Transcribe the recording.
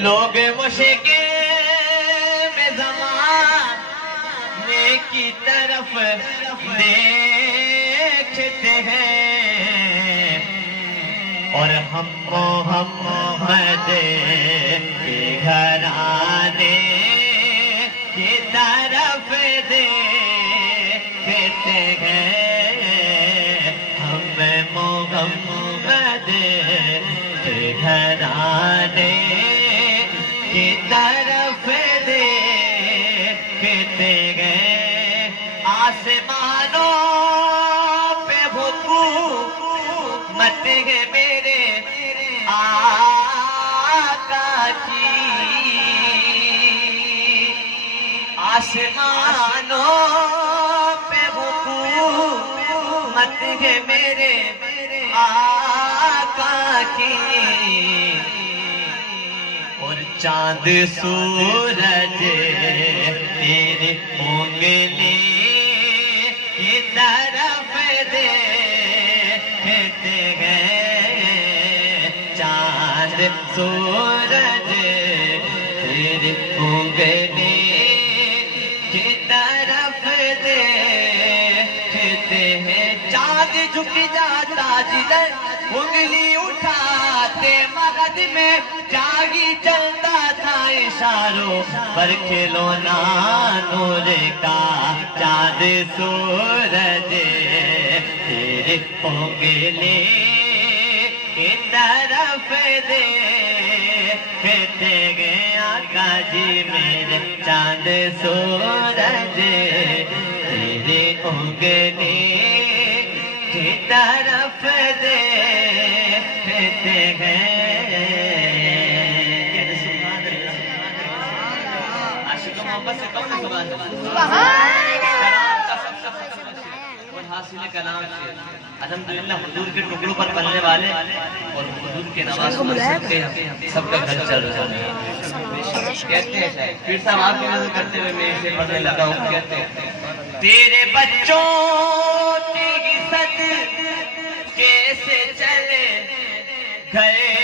لوگ مشکل میں زمانے کی طرف دیکھتے ہیں اور ہم محمد کے گھرانے کی طرف دیکھتے ہیں ہم محمد کے گھرانے کی طرف دیکھتے ہیں آسمانوں پہ حکومت ہے میرے آقا کی آسمانوں پہ حکومت ہے میرے آقا کی اور چاند سورج تیرے انگلی کی طرف دیکھتے ہیں چاند سورج تیرے انگلی کی طرف دیکھتے ہیں چاند جھک جاتا جدھر انگلی اٹھاتے مغد میں جاگی چلتا تھا اشاروں پر کھلونا نور کا چاند سورج تیرے انگلی کی طرف دیکھتے گئے آقا جی میرے چاند سورج تیرے انگلی کی طرف دیکھتے گئے حاصل کلام سے الحمدللہ حضور کے ٹکڑوں پر پلنے والے اور حضور کے نواز سن کے سب کا گھر چل رہا ہے کہتے ہیں پھر صاحب آپ کی نظر کرتے ہوئے میں اسے پڑھنے لگا ہوں کہتے ہیں تیرے بچوں کی صد کیسے چلے گئے